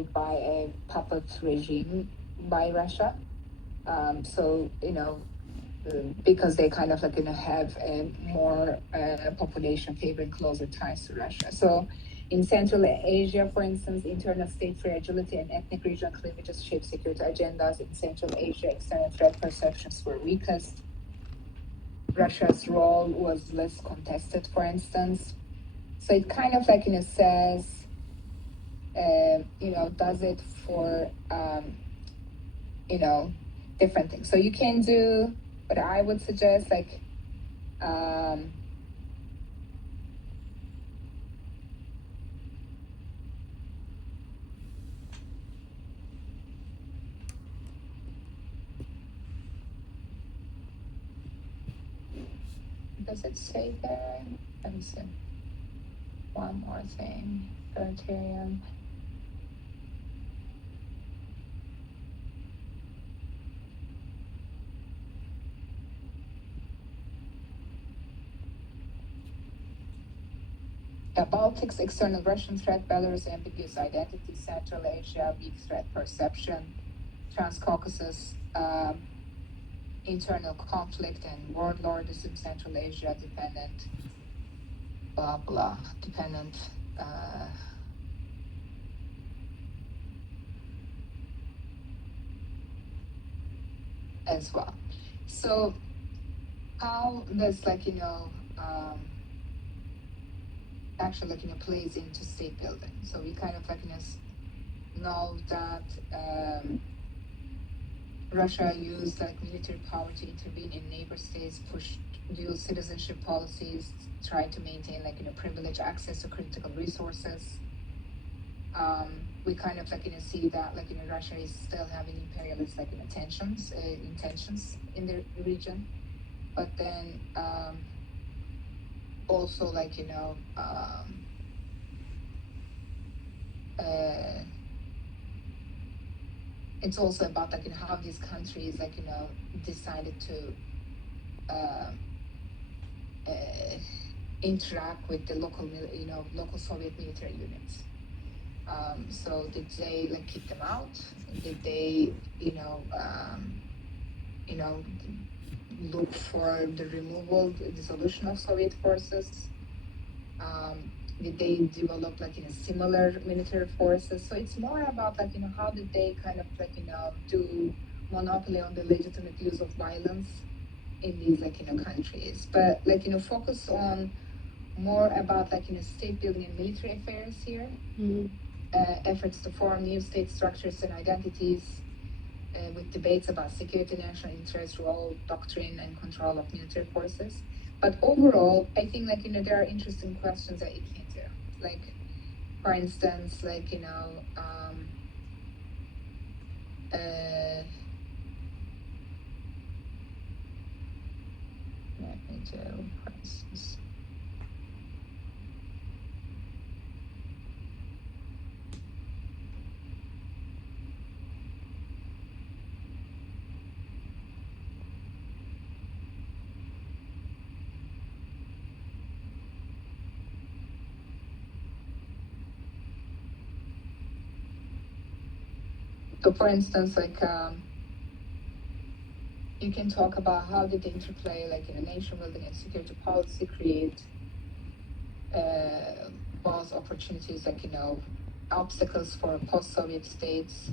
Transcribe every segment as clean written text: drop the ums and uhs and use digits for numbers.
controlled by a puppet regime by Russia. So, because they kind of have a more population favoring closer ties to Russia. So in Central Asia, for instance, internal state fragility and ethnic regional cleavages shape security agendas. In Central Asia, external threat perceptions were weakest. Russia's role was less contested, for instance. So it kind of says, does it for, different things. So you can do what I would suggest, um, does it say there? Let me see. One more thing. Criterion. Baltics, external Russian threat, Belarus, ambiguous identity, Central Asia, weak threat perception, Transcaucasus, internal conflict and warlordism, Central Asia, dependent, blah, blah, dependent, as well. So how does actually plays into state building? So we kind of know that Russia used military power to intervene in neighbor states, pushed dual citizenship policies, tried to maintain privileged access to critical resources. We kind of see that Russia is still having imperialist intentions in the region, but then also it's also about how these countries decided to interact with the local Soviet military units. So did they kick them out? Did they look for the removal, the dissolution of Soviet forces? Did they develop similar military forces? So it's more about how did they kind of do monopoly on the legitimate use of violence in these countries, but focus on more about state building and military affairs here. Mm-hmm. Efforts to form new state structures and identities, with debates about security, national interest, role, doctrine, and control of military forces. But overall, I think there are interesting questions that you can do. For instance, let me do, for instance. So for instance, you can talk about how did the interplay in a nation building and security policy create both opportunities, obstacles for post-Soviet states.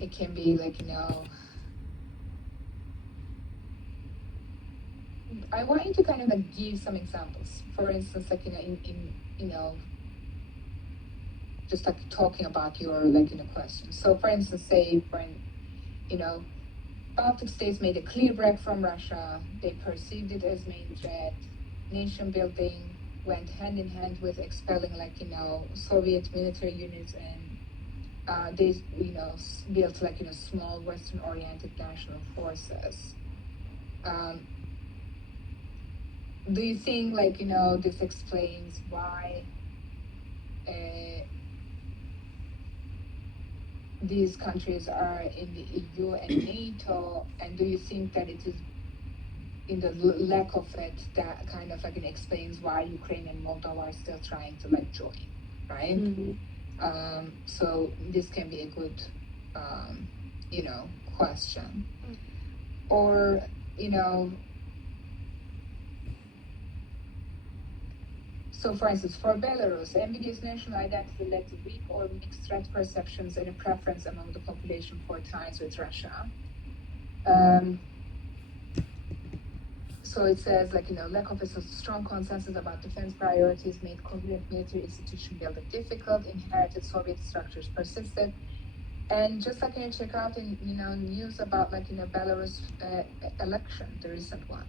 It can be I want you to kind of give some examples. For instance, just talking about your question. So for instance, say Baltic states made a clear break from Russia. They perceived it as main threat. Nation building went hand in hand with expelling Soviet military units, and they built small Western oriented national forces. Do you think this explains why these countries are in the EU and NATO, and do you think that it is in the lack of it that kind of explains why Ukraine and Moldova are still trying to join? right? So this can be a good, you know, question. Or, you know, so for instance, for Belarus, ambiguous national identity led to weak or mixed threat perceptions and a preference among the population for ties with Russia. So it says, like, you know, lack of a strong consensus about defense priorities made coherent military institution building difficult, inherited Soviet structures persisted. And just like, you know, check out in, you know, news about, like, you know, Belarus election, the recent one.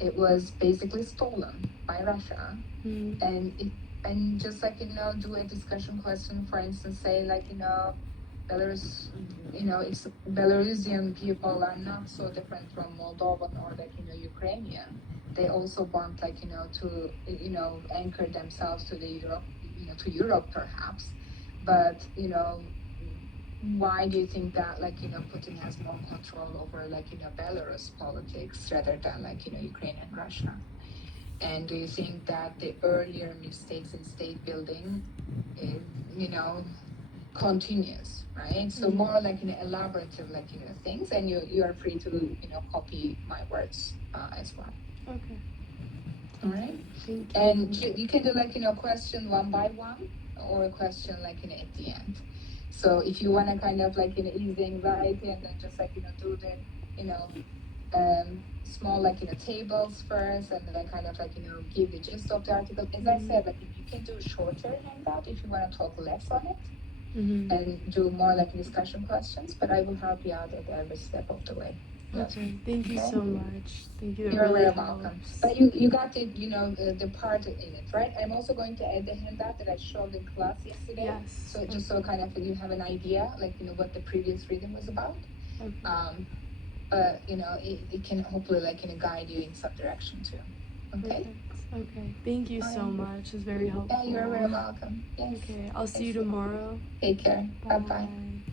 It was basically stolen by Russia. And just like, you know, do a discussion question, for instance, say, like, you know, Belarus, you know, it's Belarusian people are not so different from Moldovan or, like, you know, Ukrainian. They also want, like, you know, to, you know, anchor themselves to the Europe, you know, to Europe perhaps. But, you know, why do you think that, like, you know, Putin has more control over, like, you know, Belarus politics rather than, like, you know, Ukraine and Russia? And do you think that the earlier mistakes in state building, you know, continues, right? So more like, you know, elaborative, like, you know, things, and you are free to, you know, copy my words as well. Okay. All right. Thank you. And you can do, like, you know, question one by one, or a question, like, you know, at the end. So if you want to kind of, like, you know, ease the anxiety and then just, like, you know, do the, you know, small, like, you know, tables first, and then kind of, like, you know, give the gist of the article. As I said, like, you can do shorter handout if you want to talk less on it, and do more like discussion questions, but I will help you out at every step of the way. Okay, thank you so much. Thank you. That You're really very helps. welcome. But you got the, you know, the part in it, right? I'm also going to add the handout that I showed in class yesterday. Yes. So just so kind of you have an idea, like, you know, what the previous reading was about. Okay. But you know, it can hopefully, like, you know, guide you in some direction too. Okay. Perfect. Okay. Thank you so much. It's very helpful. Yeah, you're very welcome. Yes. Okay. I'll see you tomorrow. Take care. Bye bye. Bye.